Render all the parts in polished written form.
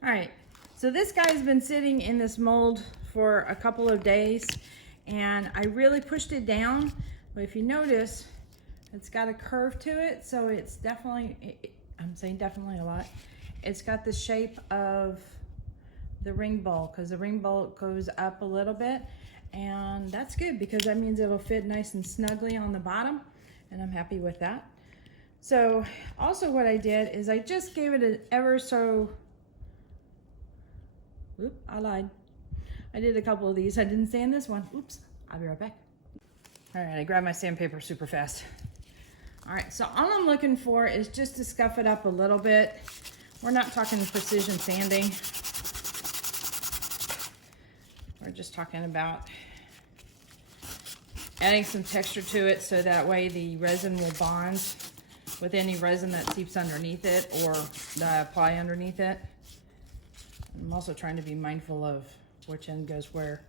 All right, so this guy's been sitting in this mold for a couple of days, and I really pushed it down, but if you notice, it's got a curve to it, so it's definitely, I'm saying definitely a lot, it's got the shape of the ring bowl, because the ring bowl goes up a little bit, and that's good because that means it'll fit nice and snugly on the bottom, and I'm happy with that. So also what I did is I just gave it an ever so, oop, I lied. I did a couple of these. I didn't sand this one. Oops, I'll be right back. All right, I grabbed my sandpaper super fast. All right, so all I'm looking for is just to scuff it up a little bit. We're not talking precision sanding. We're just talking about adding some texture to it so that way the resin will bond with any resin that seeps underneath it or that I apply underneath it. I'm also trying to be mindful of which end goes where.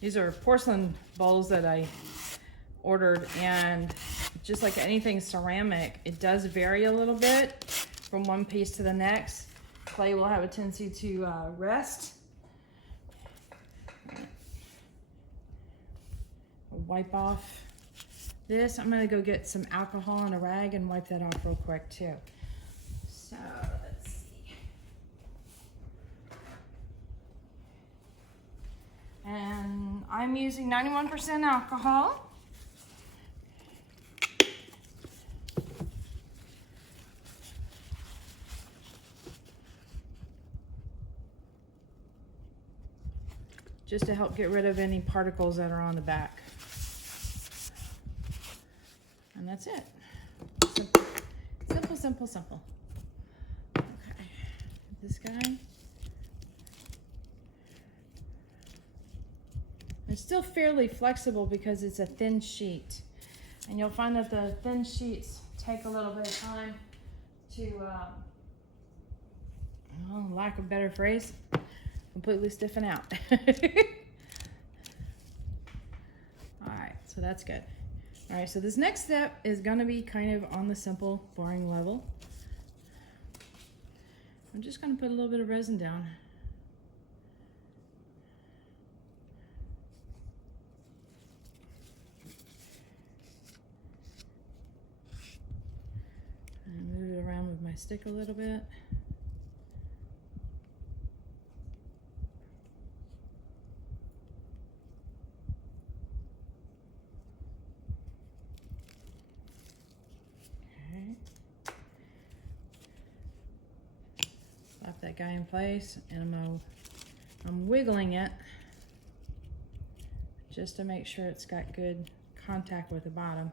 These are porcelain bowls that I ordered, and just like anything ceramic, it does vary a little bit from one piece to the next. Clay will have a tendency to rest. I'll wipe off this. I'm gonna go get some alcohol and a rag and wipe that off real quick too. So let's see. And I'm using 91% alcohol. Just to help get rid of any particles that are on the back. And that's it. Simple, simple, simple, simple. Okay, this guy. It's still fairly flexible because it's a thin sheet. And you'll find that the thin sheets take a little bit of time to, well, lack of a better phrase, completely stiffen out. All right, so that's good. All right, so this next step is gonna be kind of on the simple, boring level. I'm just gonna put a little bit of resin down. And move it around with my stick a little bit. Slap that guy in place, and I'm wiggling it just to make sure it's got good contact with the bottom.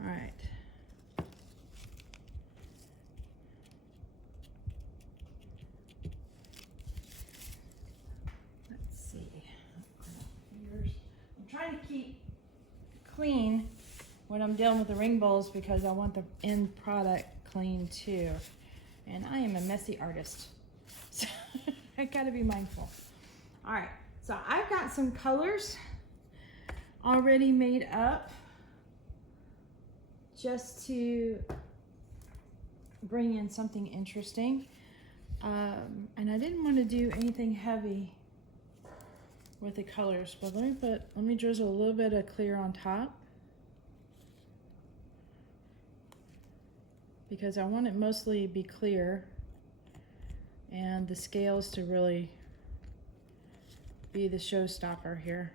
All right. Let's see. I'm trying to keep clean when I'm dealing with the ring bowls because I want the end product clean too. And I am a messy artist, so I gotta be mindful. All right, so I've got some colors already made up just to bring in something interesting. And I didn't want to do anything heavy with the colors, but let me drizzle a little bit of clear on top, because I want it mostly to be clear and the scales to really be the showstopper here.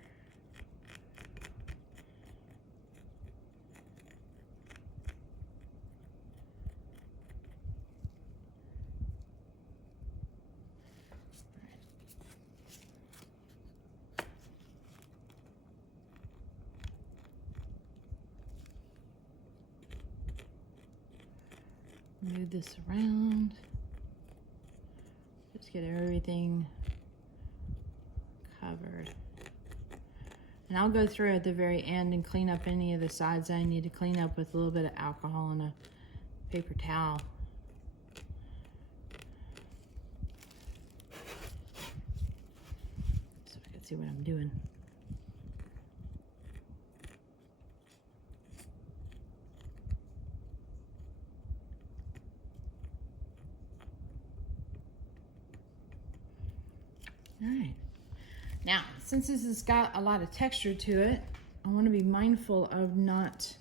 Move this around. Just get everything covered. And I'll go through at the very end and clean up any of the sides I need to clean up with a little bit of alcohol and a paper towel. So I can see what I'm doing. Now, since this has got a lot of texture to it, I want to be mindful of not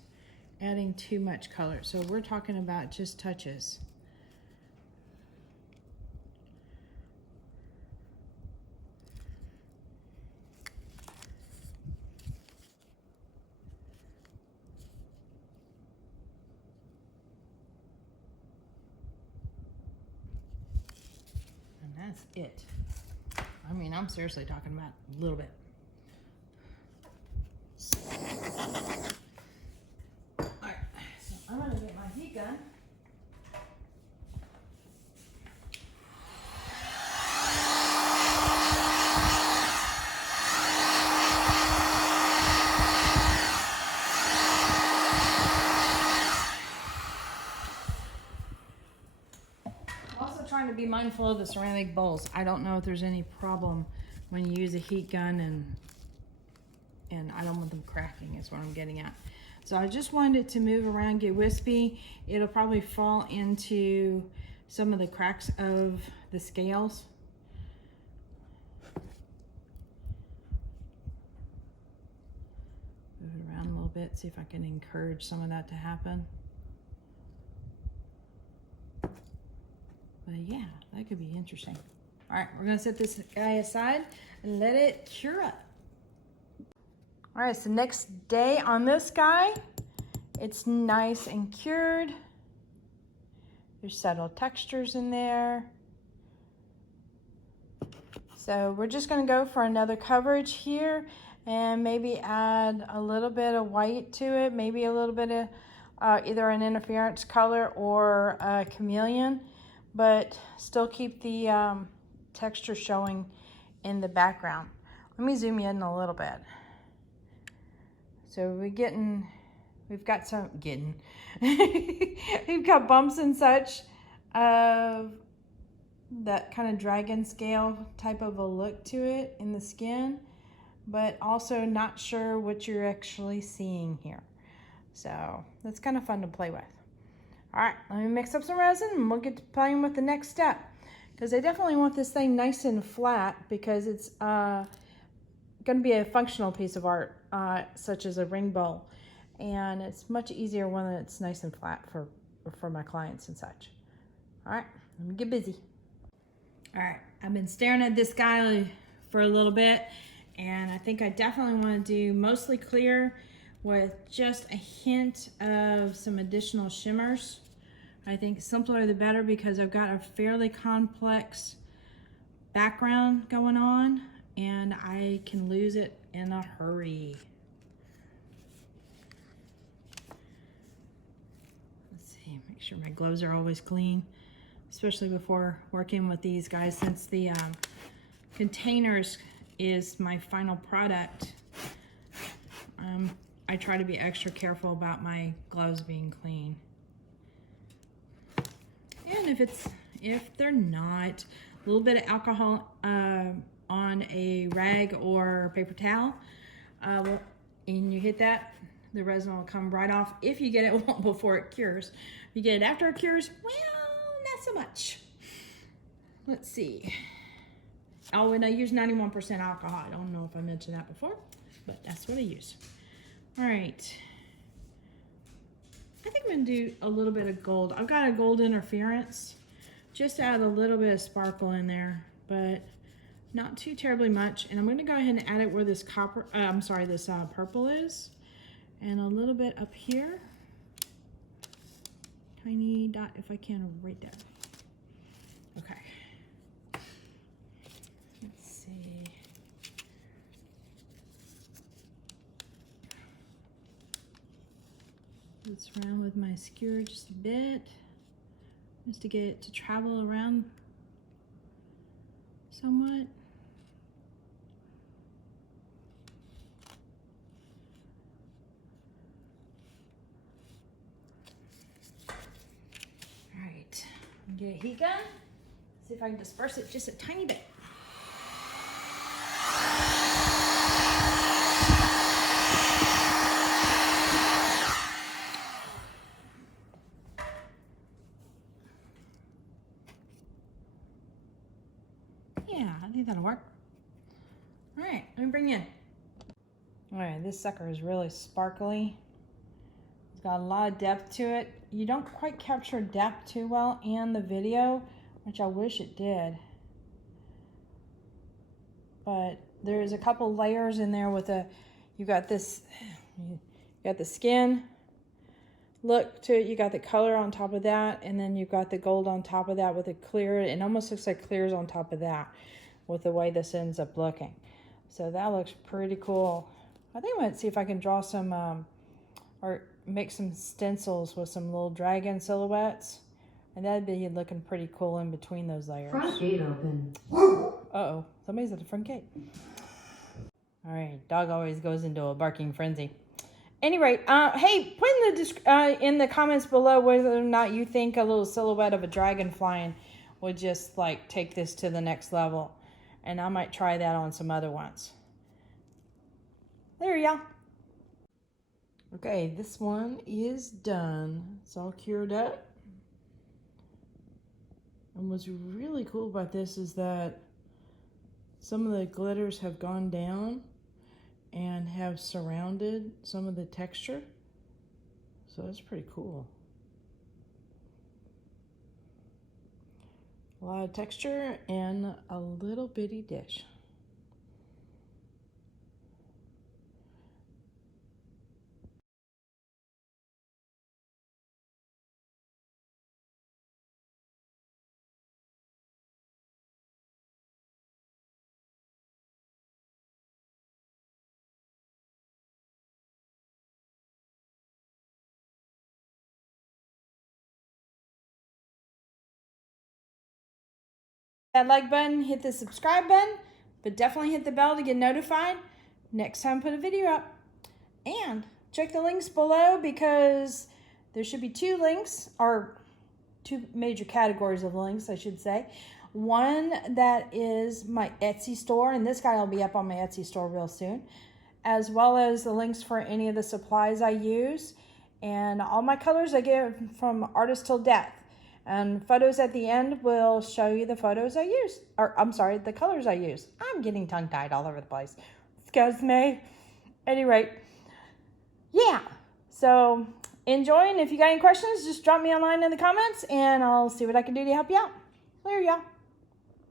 adding too much color. So we're talking about just touches. And that's it. I mean, I'm seriously talking about a little bit. Alright, so I'm gonna get my heat gun. Trying to be mindful of the ceramic bowls. I don't know if there's any problem when you use a heat gun, and I don't want them cracking is what I'm getting at. So I just wanted it to move around, get wispy. It'll probably fall into some of the cracks of the scales. Move it around a little bit, see if I can encourage some of that to happen. But yeah, that could be interesting. All right, we're gonna set this guy aside and let it cure up. All right, so next day on this guy, it's nice and cured. There's subtle textures in there. So we're just gonna go for another coverage here and maybe add a little bit of white to it, maybe a little bit of either an interference color or a chameleon, but still keep the texture showing in the background. Let me zoom in a little bit. So we've got bumps and such of that kind of dragon scale type of a look to it in the skin, but also not sure what you're actually seeing here. So that's kind of fun to play with. All right, let me mix up some resin and we'll get to playing with the next step. Because I definitely want this thing nice and flat because it's going to be a functional piece of art, such as a ring bowl. And it's much easier when it's nice and flat for my clients and such. All right, let me get busy. All right, I've been staring at this guy for a little bit, and I think I definitely want to do mostly clear with just a hint of some additional shimmers. I think simpler the better because I've got a fairly complex background going on and I can lose it in a hurry. Let's see, make sure my gloves are always clean, especially before working with these guys, since the containers is my final product. I try to be extra careful about my gloves being clean. And if they're not, a little bit of alcohol on a rag or paper towel, and you hit that, the resin will come right off if you get it before it cures. If you get it after it cures, well, not so much. Let's see. Oh, and I use 91% alcohol. I don't know if I mentioned that before, but that's what I use. All right. I think I'm gonna do a little bit of gold. I've got a gold interference, just to add a little bit of sparkle in there, but not too terribly much. And I'm gonna go ahead and add it where this this purple is, and a little bit up here. Tiny dot, if I can, right there. Okay. Let's see. Let's around with my skewer just a bit, just to get it to travel around somewhat. All right, get a heat gun, see if I can disperse it just a tiny bit. Yeah, I think that'll work. All right, bring in. All right, this sucker is really sparkly. It's got a lot of depth to it. You don't quite capture depth too well in the video, which I wish it did. But there's a couple layers in there with you got this, you got the skin look to it, you got the color on top of that, and then you've got the gold on top of that with a clear. It almost looks like clears on top of that with the way this ends up looking. So that looks pretty cool. I think I might see if I can draw some, or make some stencils with some little dragon silhouettes. And that'd be looking pretty cool in between those layers. Front gate open. Uh-oh, somebody's at the front gate. All right, dog always goes into a barking frenzy. Any rate, hey, put in the comments below whether or not you think a little silhouette of a dragon flying would just like take this to the next level. And I might try that on some other ones. There you go. Okay, this one is done. It's all cured up. And what's really cool about this is that some of the glitters have gone down and have surrounded some of the texture. So that's pretty cool. A lot of texture and a little bitty dish. That like button, hit the subscribe button, but definitely hit the bell to get notified next time I put a video up. And check the links below because there should be two links, or two major categories of links, I should say. One that is my Etsy store, and this guy will be up on my Etsy store real soon, as well as the links for any of the supplies I use. And all my colors I get from Artist Till Death. And photos at the end will show you the photos I use. Or, I'm sorry, the colors I use. I'm getting tongue-tied all over the place. Excuse me. At any rate, yeah. So, enjoy, and if you got any questions, just drop me a line in the comments, and I'll see what I can do to help you out. There you go.